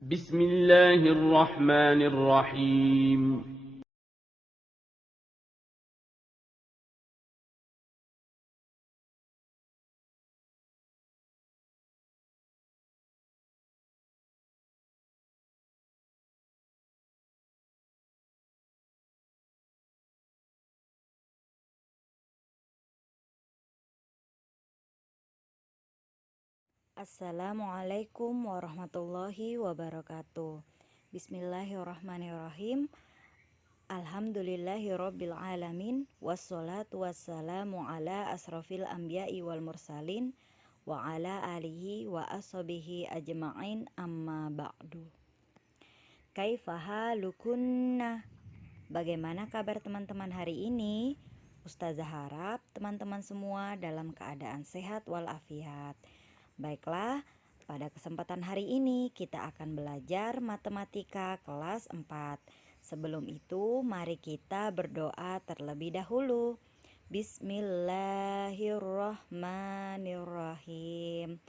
بسم الله الرحمن الرحيم. Assalamualaikum warahmatullahi wabarakatuh. Bismillahirrahmanirrahim. Alhamdulillahirabbil alamin wassalatu wassalamu ala asrofil anbiya'i wal mursalin wa ala alihi wa ashabihi ajma'in amma ba'du. Kaifa halukunna? Bagaimana kabar teman-teman hari ini? Ustazah harap teman-teman semua dalam keadaan sehat walafiat. Baiklah, pada kesempatan hari ini kita akan belajar matematika kelas 4. Sebelum itu, mari kita berdoa terlebih dahulu. Bismillahirrahmanirrahim.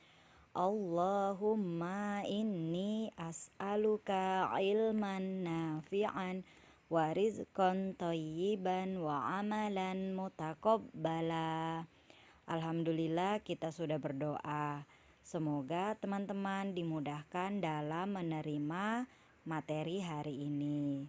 Allahumma inni as'aluka ilman nafi'an wa rizqan thayyiban wa amalan mutaqabbala. Alhamdulillah kita sudah berdoa. Semoga teman-teman dimudahkan dalam menerima materi hari ini.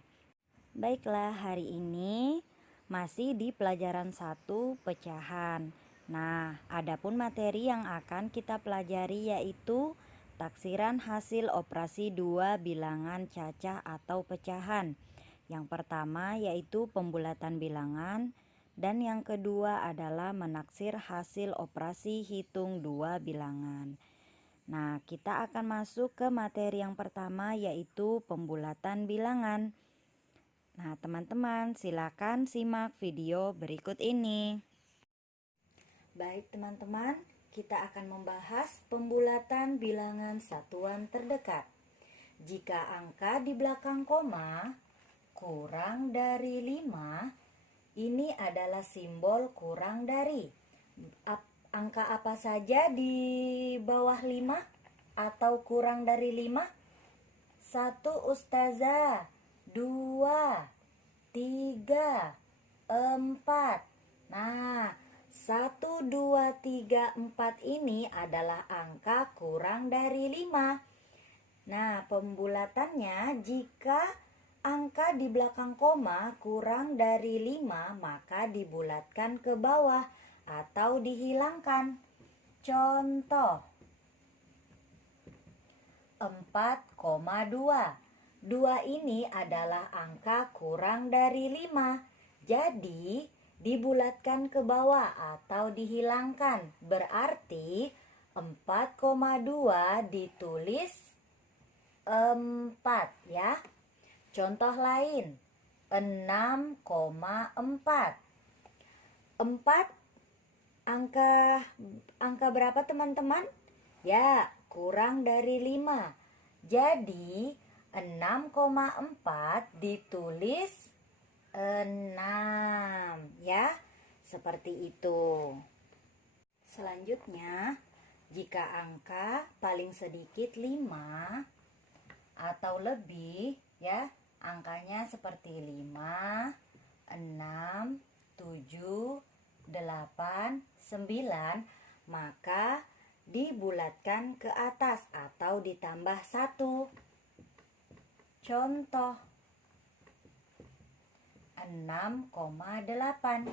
Baiklah, hari ini masih di pelajaran 1 pecahan. Nah, adapun materi yang akan kita pelajari yaitu taksiran hasil operasi 2 bilangan cacah atau pecahan. Yang pertama yaitu pembulatan bilangan, dan yang kedua adalah menaksir hasil operasi hitung 2 bilangan. Nah, kita akan masuk ke materi yang pertama yaitu pembulatan bilangan. Nah, teman-teman silakan simak video berikut ini. Baik teman-teman, kita akan membahas pembulatan bilangan satuan terdekat. Jika angka di belakang koma kurang dari 5, ini adalah simbol kurang dari. Angka apa saja di bawah 5 atau kurang dari 5? 1 Ustazah, 2, 3, 4. Nah, 1, 2, 3, 4 ini adalah angka kurang dari 5. Nah, pembulatannya jika angka di belakang koma kurang dari 5 maka dibulatkan ke bawah atau dihilangkan. Contoh 4,2. 2 ini adalah angka kurang dari 5. Jadi dibulatkan ke bawah atau dihilangkan. Berarti 4,2 ditulis 4 ya. Contoh lain, 6,4. 4 angka berapa teman-teman? Ya, kurang dari 5. Jadi 6,4 ditulis 6 ya. Seperti itu. Selanjutnya, jika angka paling sedikit 5 atau lebih ya, angkanya seperti 5, 6, 7, 8, 9, maka dibulatkan ke atas atau ditambah 1. Contoh 6,8.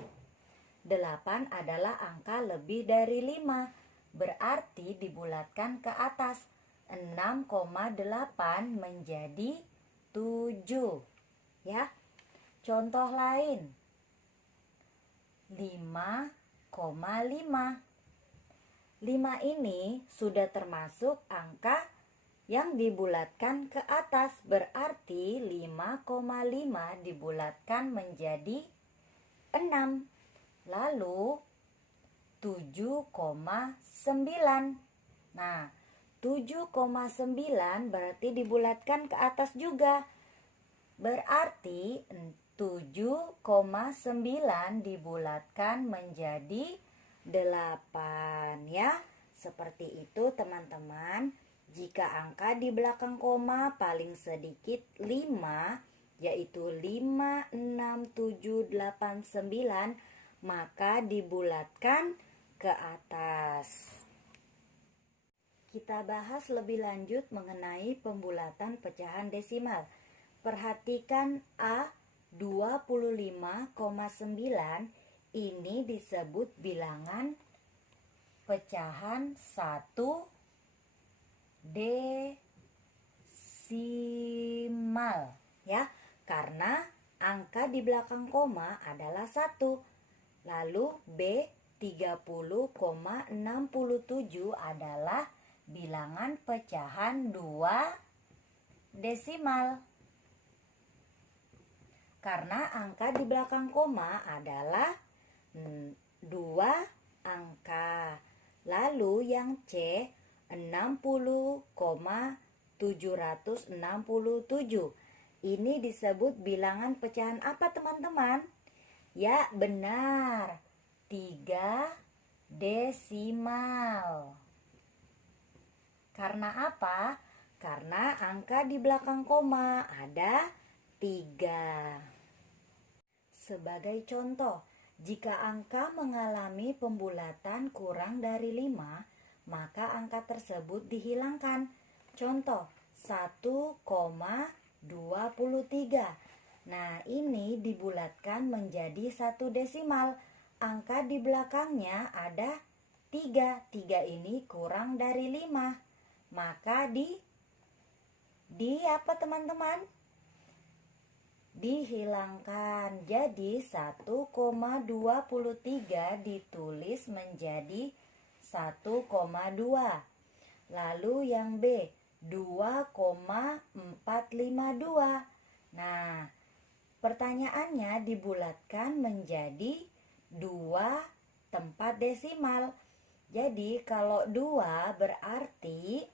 8 adalah angka lebih dari 5, berarti dibulatkan ke atas. 6,8 menjadi 7 ya. Contoh lain 5,5. 5 ini sudah termasuk angka yang dibulatkan ke atas, berarti 5,5 dibulatkan menjadi 6. Lalu 7,9. Nah, 7,9 berarti dibulatkan ke atas juga. Berarti 7,9 dibulatkan menjadi 8 ya. Seperti itu teman-teman. Jika angka di belakang koma paling sedikit 5, yaitu 5, 6, 7, 8, 9, maka dibulatkan ke atas. Kita bahas lebih lanjut mengenai pembulatan pecahan desimal. Perhatikan A 25,9 ini disebut bilangan pecahan 1 desimal, ya, karena angka di belakang koma adalah 1. Lalu B 30,67 adalah bilangan pecahan 2 desimal. Karena angka di belakang koma adalah 2 angka. Lalu yang C 60,767. Ini disebut bilangan pecahan apa, teman-teman? Ya, benar. 3 desimal. Karena apa? Karena angka di belakang koma ada 3. Sebagai contoh, jika angka mengalami pembulatan kurang dari 5, maka angka tersebut dihilangkan. Contoh 1,23. Nah, ini dibulatkan menjadi 1 desimal. Angka di belakangnya ada 3. 3 ini kurang dari 5. Maka di apa, teman-teman? Dihilangkan. Jadi 1,23 ditulis menjadi 1,2. Lalu yang B 2,452. Nah, pertanyaannya dibulatkan menjadi 2 tempat desimal. Jadi kalau 2 berarti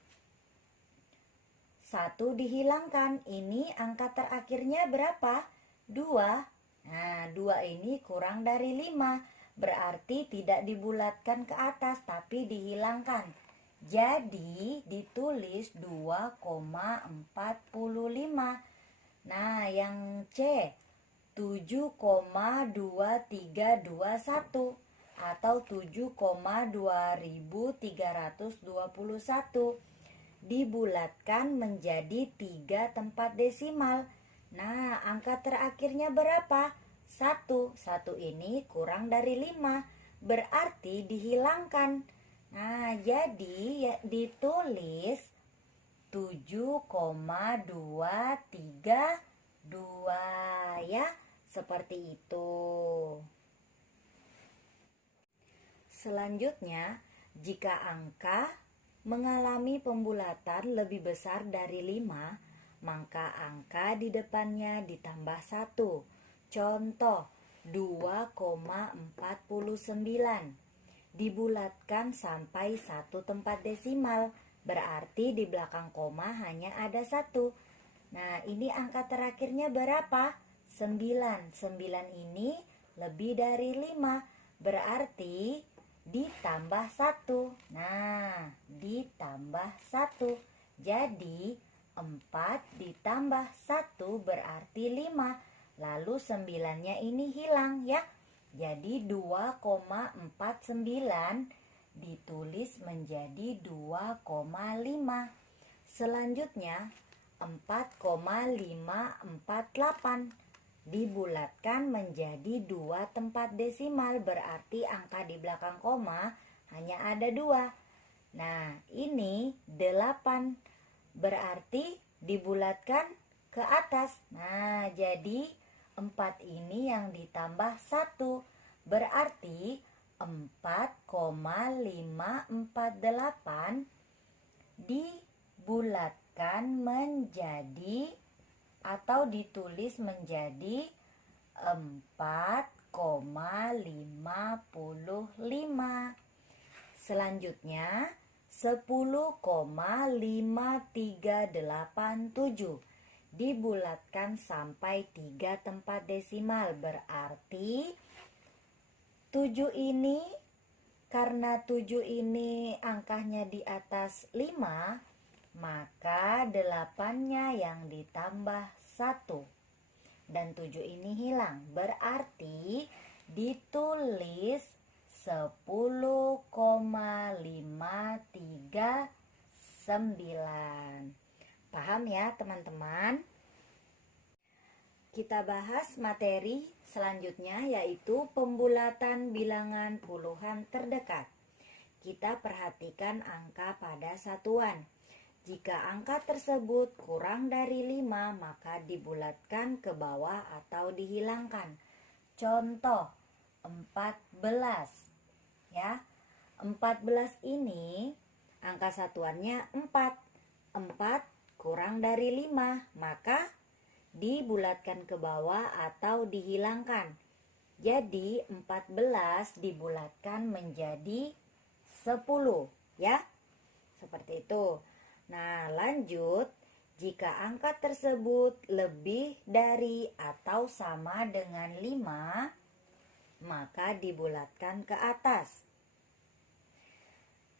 1 dihilangkan. Ini angka terakhirnya berapa? 2. Nah, 2 ini kurang dari 5. Berarti tidak dibulatkan ke atas tapi dihilangkan. Jadi ditulis 2,45. Nah, yang C 7,2321 atau 7,2321 dibulatkan menjadi 3 tempat desimal. Nah, angka terakhirnya berapa? 1. 1 ini kurang dari 5. Berarti dihilangkan. Nah, jadi ya, ditulis 7,232 ya. Seperti itu. Selanjutnya, jika angka mengalami pembulatan lebih besar dari 5, maka angka di depannya ditambah 1. Contoh 2,49 dibulatkan sampai 1 tempat desimal, berarti di belakang koma hanya ada 1. Nah, ini angka terakhirnya berapa? 9. 9 ini lebih dari 5, berarti ditambah 1. Nah, ditambah 1. Jadi 4 ditambah 1 berarti 5. Lalu 9-nya ini hilang ya. Jadi 2,49 ditulis menjadi 2,5. Selanjutnya 4,548 dibulatkan menjadi 2 tempat desimal, berarti angka di belakang koma hanya ada 2. Nah, ini 8, berarti dibulatkan ke atas. Nah, jadi 4 ini yang ditambah 1, berarti 4,548 dibulatkan menjadi atau ditulis menjadi 4,55. Selanjutnya 10,5387 dibulatkan sampai 3 tempat desimal, berarti 7 ini, karena 7 ini angkanya di atas 5, maka 8-nya yang ditambah 1. Dan 7 ini hilang. Berarti ditulis 10,539. Paham ya teman-teman? Kita bahas materi selanjutnya yaitu pembulatan bilangan puluhan terdekat. Kita perhatikan angka pada satuan. Jika angka tersebut kurang dari 5, maka dibulatkan ke bawah atau dihilangkan. Contoh 14. Ya. 14 ini angka satuannya 4. 4 kurang dari 5, maka dibulatkan ke bawah atau dihilangkan. Jadi 14 dibulatkan menjadi 10, ya. Seperti itu. Nah, lanjut. Jika angka tersebut lebih dari atau sama dengan 5, maka dibulatkan ke atas.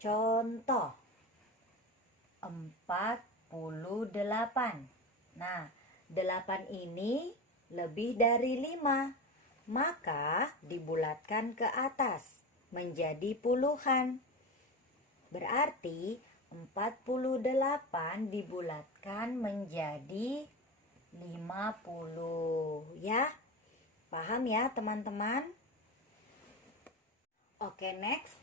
Contoh 48. Nah, 8 ini lebih dari 5, maka dibulatkan ke atas menjadi puluhan. Berarti 48 dibulatkan menjadi 50, ya. Paham ya teman-teman? Oke, next.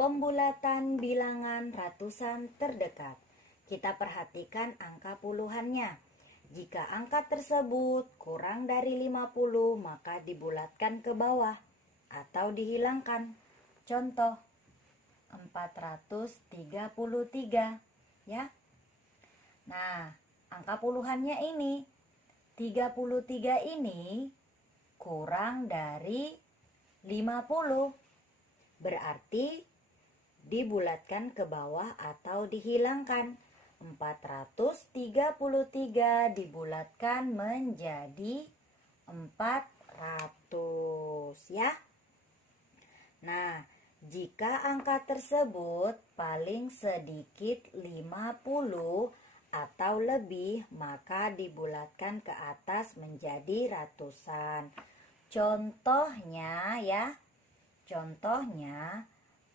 Pembulatan bilangan ratusan terdekat. Kita perhatikan angka puluhannya. Jika angka tersebut kurang dari 50, maka dibulatkan ke bawah atau dihilangkan. Contoh 433, ya. Nah, angka puluhannya ini 33 ini kurang dari 50. Berarti dibulatkan ke bawah atau dihilangkan. 433 dibulatkan menjadi 400, ya. Nah, jika angka tersebut paling sedikit 50 atau lebih, maka dibulatkan ke atas menjadi ratusan. Contohnya ya. Contohnya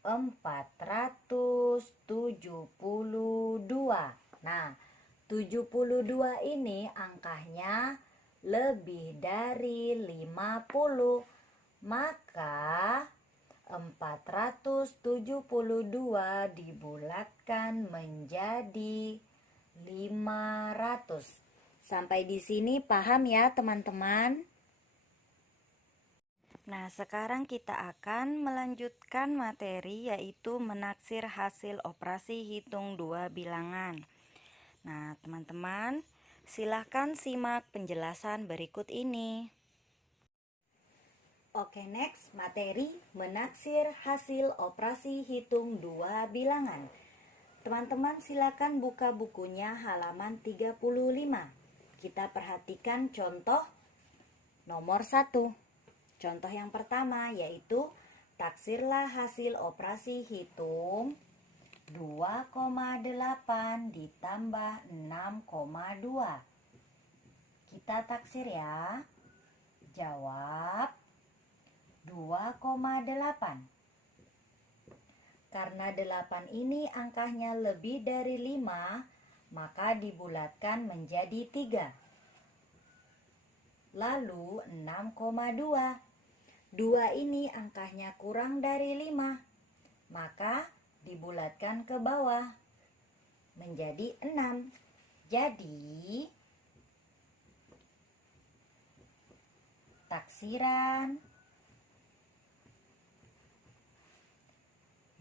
472. Nah, 72 ini angkanya lebih dari 50. Maka 472 dibulatkan menjadi 500. Sampai di sini paham ya teman-teman? Nah, sekarang kita akan melanjutkan materi yaitu menaksir hasil operasi hitung dua bilangan. Nah, teman-teman, silahkan simak penjelasan berikut ini. Oke, next, materi menaksir hasil operasi hitung dua bilangan. Teman-teman silakan buka bukunya halaman 35. Kita perhatikan contoh nomor 1. Contoh yang pertama yaitu taksirlah hasil operasi hitung 2,8 ditambah 6,2. Kita taksir ya. Jawab 2,8. Karena 8 ini angkanya lebih dari 5, maka dibulatkan menjadi 3. Lalu 6,2. 2 ini angkanya kurang dari 5, maka dibulatkan ke bawah menjadi 6. Jadi taksiran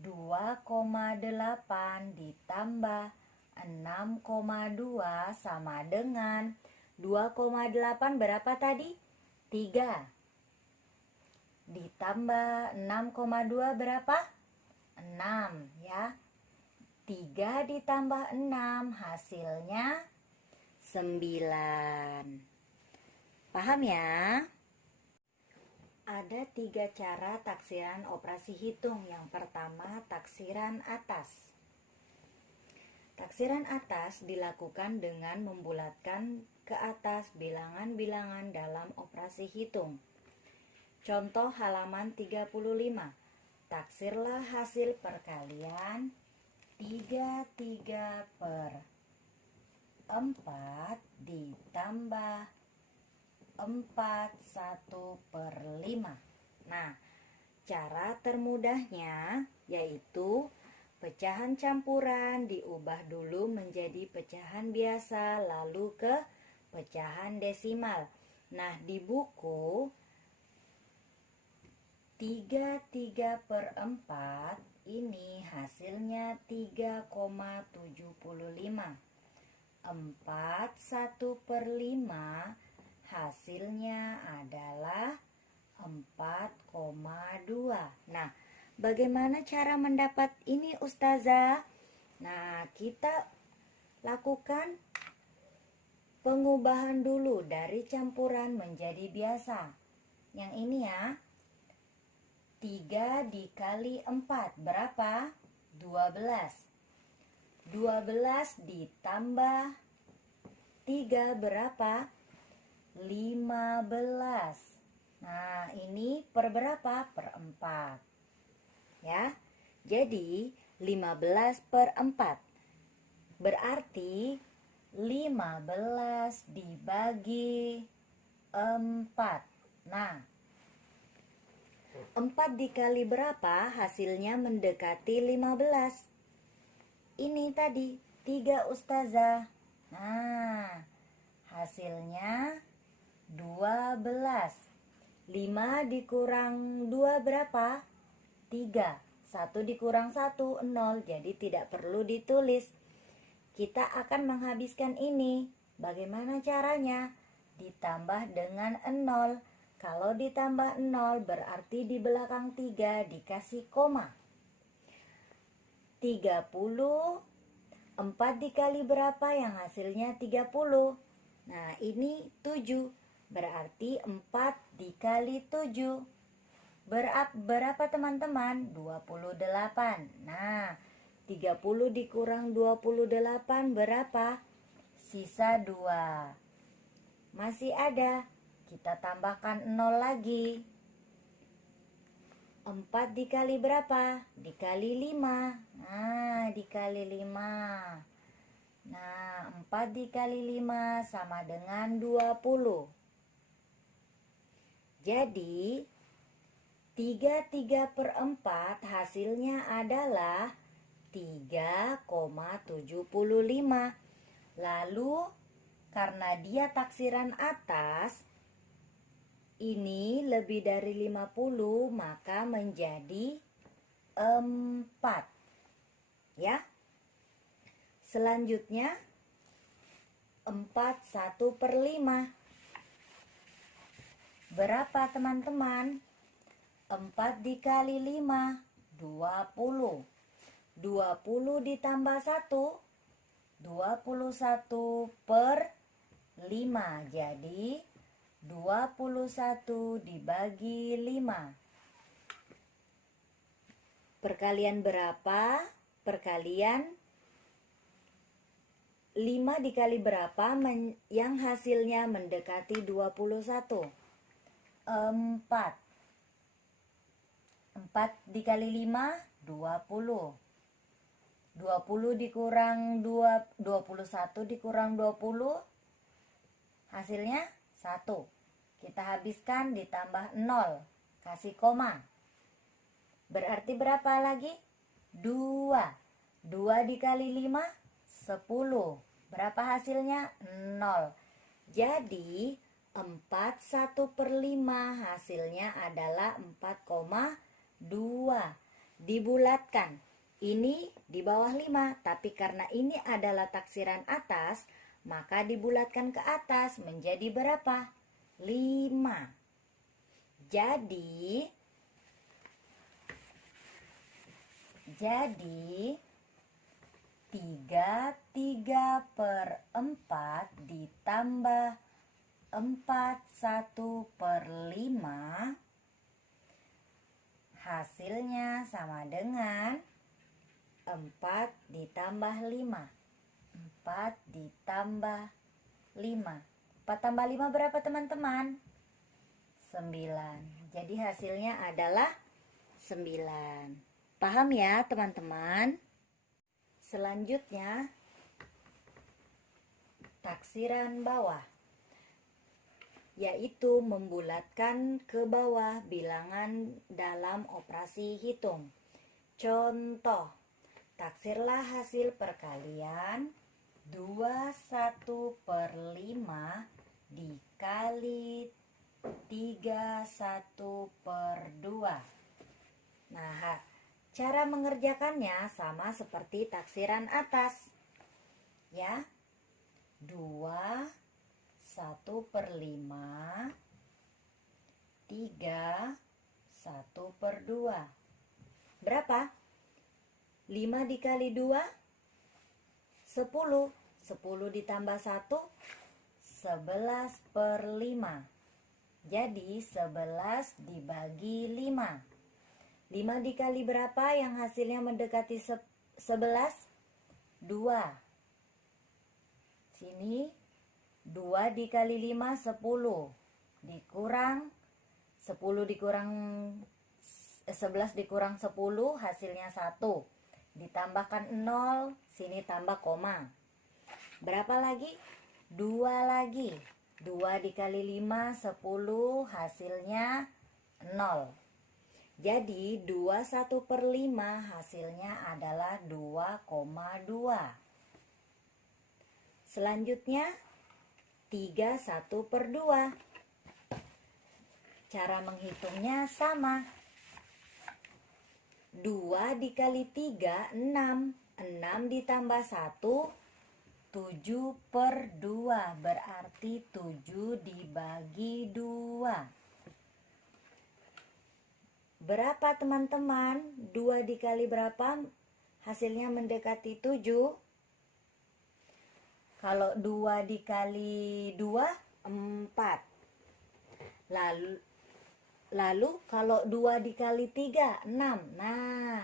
2,8 ditambah 6,2 sama dengan 2,8 berapa tadi? 3. Ditambah 6,2 berapa? 6, ya. 3 ditambah 6 hasilnya 9. Paham ya? Ada 3 cara taksiran operasi hitung. Yang pertama, taksiran atas. Taksiran atas dilakukan dengan membulatkan ke atas bilangan-bilangan dalam operasi hitung. Contoh halaman 35. Taksirlah hasil perkalian 33 per 4 ditambah 41 per 5. Nah, cara termudahnya yaitu pecahan campuran diubah dulu menjadi pecahan biasa, lalu ke pecahan desimal. Nah, di buku 33 per 4 ini hasilnya 3,75. 41 per 5 hasilnya adalah 4,2. Nah, bagaimana cara mendapat ini, Ustazah? Nah, kita lakukan pengubahan dulu dari campuran menjadi biasa. Yang ini ya, 3 dikali 4 berapa? 12. 12 ditambah 3 berapa? 15. Nah, ini per berapa? Per 4. Ya, jadi 15 per 4 berarti 15 dibagi 4. Nah, 4 dikali berapa? Hasilnya mendekati 15. Ini tadi 3, Ustazah. Nah, hasilnya 12. 5 dikurang 2 berapa? 3. 1 dikurang 1, 0. Jadi tidak perlu ditulis. Kita akan menghabiskan ini. Bagaimana caranya? Ditambah dengan 0. Kalau ditambah 0 berarti di belakang 3 dikasih koma. 30. 4 dikali berapa yang hasilnya 30? Nah, ini 7. Berarti 4 dikali 7. Berapa teman-teman? 28. Nah, 30 dikurang 28 berapa? Sisa 2. Masih ada. Kita tambahkan 0 lagi. 4 dikali berapa? Dikali 5. Nah, dikali 5. Nah, 4 dikali 5 sama dengan 20. Jadi, 33 per 4 hasilnya adalah 3,75. Lalu, karena dia taksiran atas, ini lebih dari 50, maka menjadi 4. Ya. Selanjutnya 1 per 5. Berapa teman-teman? 4 dikali 5, 20. 20 ditambah 1, 21 per 5. Jadi 21 dibagi 5. Perkalian berapa? Perkalian 5 dikali berapa yang hasilnya mendekati 21? 4. 4 dikali 5, 20. 20 dikurang 21 dikurang 20, hasilnya 1. Kita habiskan ditambah 0, kasih koma. Berarti berapa lagi? 2. 2 dikali 5, 10. Berapa hasilnya? 0. Jadi 1 per 5 hasilnya adalah 4,2. Dibulatkan. Ini di bawah 5, tapi karena ini adalah taksiran atas, maka dibulatkan ke atas menjadi berapa? 5. Jadi 3 per 4 ditambah 1 per 5 hasilnya sama dengan 4 ditambah 5. 4 ditambah 5. 4 tambah 5 berapa teman-teman? 9. Jadi hasilnya adalah 9. Paham ya teman-teman? Selanjutnya, taksiran bawah, yaitu membulatkan ke bawah bilangan dalam operasi hitung. Contoh, taksirlah hasil perkalian 21/5 dikali 31/2. Nah, cara mengerjakannya sama seperti taksiran atas. Ya, 21/5, 31/2. Berapa? 5 dikali 2, 10. 10 ditambah 1, 11/5. Jadi 11 dibagi 5. 5 dikali berapa yang hasilnya mendekati 11? 2. Sini 2 dikali 5, 10. Dikurang 10 dikurang 11 dikurang 10 hasilnya 1. Ditambahkan 0, sini tambah koma. Berapa lagi? 2 lagi. 2 dikali 5, 10, hasilnya 0. Jadi 21/5 hasilnya adalah 2,2. Selanjutnya 31/2. Cara menghitungnya sama. 2 dikali 3, 6. 6 ditambah 1, 7/2. Berarti 7 dibagi 2. Berapa teman-teman? 2 dikali berapa? Hasilnya mendekati 7. Kalau 2 dikali 2, 4. Lalu kalau 2 dikali 3, 6. Nah,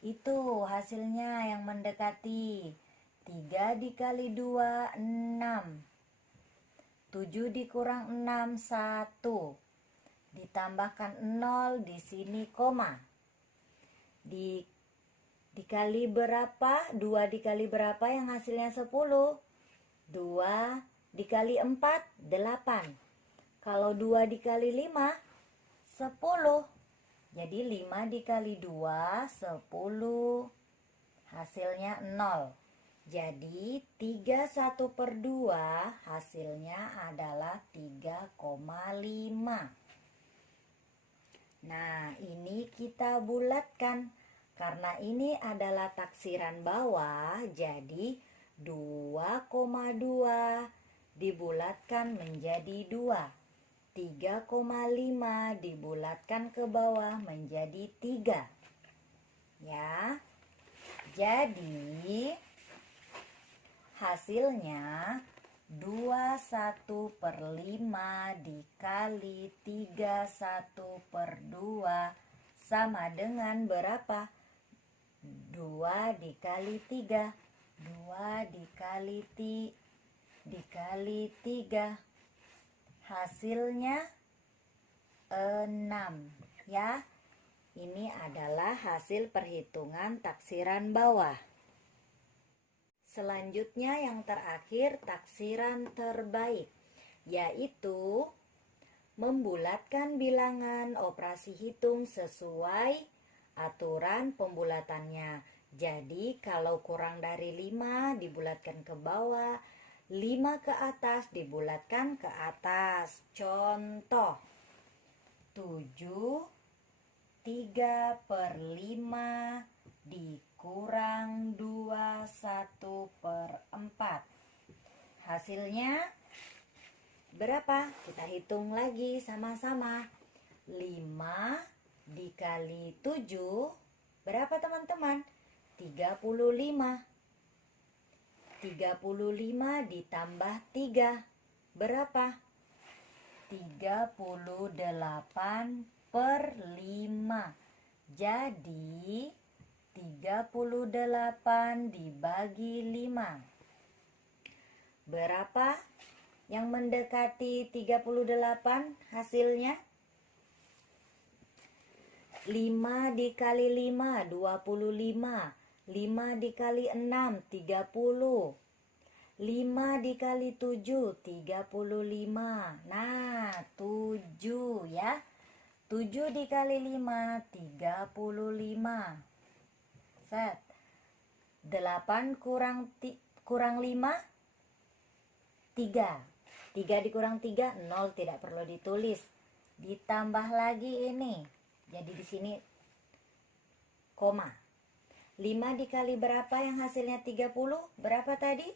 itu hasilnya yang mendekati. 3 dikali 2, 6. 7 dikurang 6, 1. Ditambahkan 0, di sini koma. Dikali berapa? 2 dikali berapa yang hasilnya 10? 2 dikali 4, 8. Kalau 2 dikali 5, 10. Jadi 5 dikali 2, 10. Hasilnya 0. Jadi 31/2 hasilnya adalah 3,5. Nah, ini kita bulatkan. Karena ini adalah taksiran bawah, jadi 2,2 dibulatkan menjadi 2. 3,5 dibulatkan ke bawah menjadi 3. Ya. Jadi hasilnya 21/5 dikali 31/2 sama dengan berapa? 2 dikali 3. 2 dikali 3. Hasilnya 6. Ya, ini adalah hasil perhitungan taksiran bawah. Selanjutnya yang terakhir, taksiran terbaik, yaitu membulatkan bilangan operasi hitung sesuai aturan pembulatannya. Jadi kalau kurang dari 5 dibulatkan ke bawah, 5 ke atas dibulatkan ke atas. Contoh, 7 3/5 dikurang 2 1/4. Hasilnya berapa? Kita hitung lagi sama-sama. 5 dikali 7 berapa teman-teman? 35. 35 ditambah 3 berapa? 38/5. Jadi 38 dibagi 5. Berapa yang mendekati 38 hasilnya? 5 dikali 5, 25. 5 dikali 6, 30. 5 dikali 7, 35. Nah, 7 ya. 7 dikali 5, 35. Set. 8 kurang 5, 3. 3 dikurang 3, 0, tidak perlu ditulis. Ditambah lagi ini. Jadi di sini koma. 5 dikali berapa yang hasilnya 30? Berapa tadi?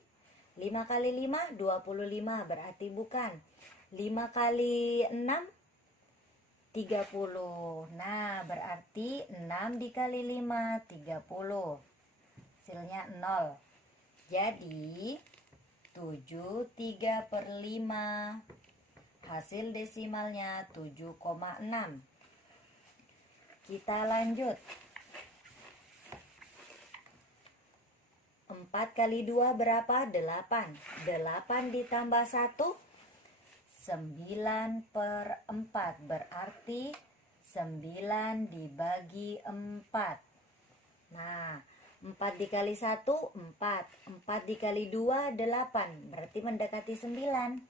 5 kali 5, 25. Berarti bukan. 5 kali 6, 30. Nah, berarti 6 dikali 5, 30. Hasilnya 0. Jadi 7/3/5. Hasil desimalnya 7,6. Kita lanjut. 4 kali 2 berapa? 8. 8 ditambah 1, 9/4. Berarti 9 dibagi 4. Nah, 4 dikali 1, 4. 4 dikali 2, 8. Berarti mendekati 9.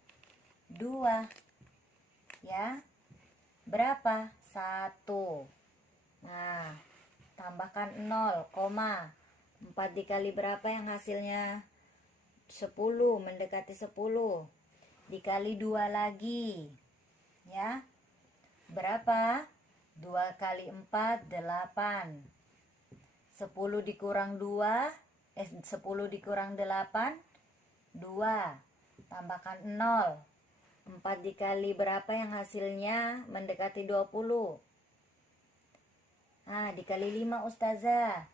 2. Ya. Berapa? 1. Nah, tambahkan 0, 4 dikali berapa yang hasilnya 10, mendekati 10. Dikali 2 lagi. Ya. Berapa? 2 kali 4, 8. 10 dikurang 2, 10 dikurang 8, 2. Tambahkan 0. 4 dikali berapa yang hasilnya mendekati 20? Nah, dikali 5 Ustazah.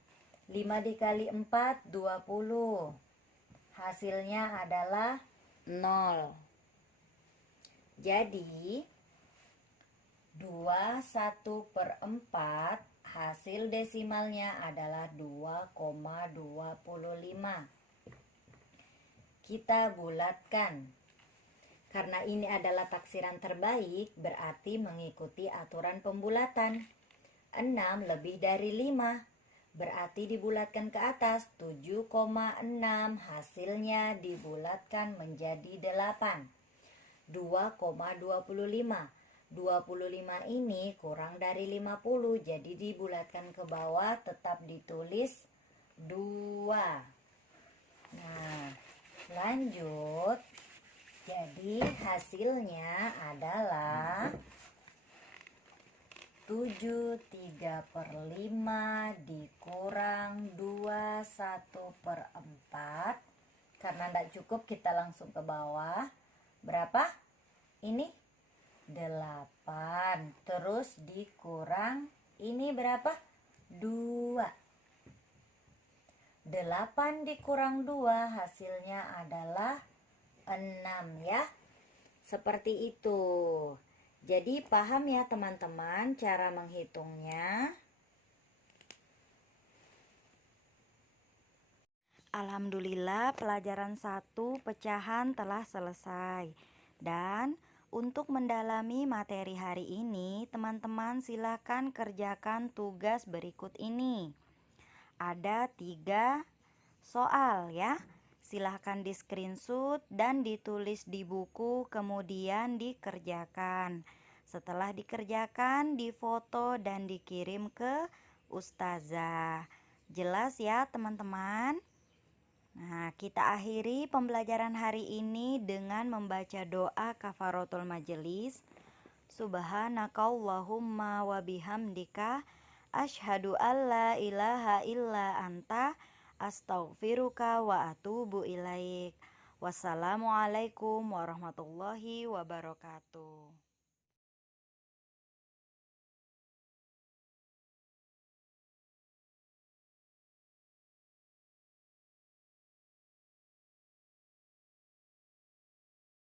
5 dikali 4, 20. Hasilnya adalah 0. Jadi 21/4 hasil desimalnya adalah 2,25. Kita bulatkan. Karena ini adalah taksiran terbaik, berarti mengikuti aturan pembulatan. 6 lebih dari 5, berarti dibulatkan ke atas. 7,6 hasilnya dibulatkan menjadi 8. 2,25. 25 ini kurang dari 50, jadi dibulatkan ke bawah, tetap ditulis 2. Nah, lanjut. Jadi hasilnya adalah 7/3/5 dikurang 21/4. Karena tidak cukup, kita langsung ke bawah. Berapa? Ini 8. Terus dikurang ini berapa? 2. 8 dikurang 2 hasilnya adalah 6 ya. Seperti itu. Jadi paham ya teman-teman cara menghitungnya. Alhamdulillah pelajaran 1 pecahan telah selesai. Dan untuk mendalami materi hari ini, teman-teman silakan kerjakan tugas berikut ini. Ada 3 soal ya. Silahkan di screenshot dan ditulis di buku, kemudian dikerjakan. Setelah dikerjakan, difoto dan dikirim ke Ustazah. Jelas ya teman-teman? Nah, kita akhiri pembelajaran hari ini dengan membaca doa kafaratul majelis. Subhanakallahumma wa bihamdika asyhadu alla ilaha illa anta astaghfiruka wa atubu ilaik. Wassalamualaikum warahmatullahi wabarakatuh.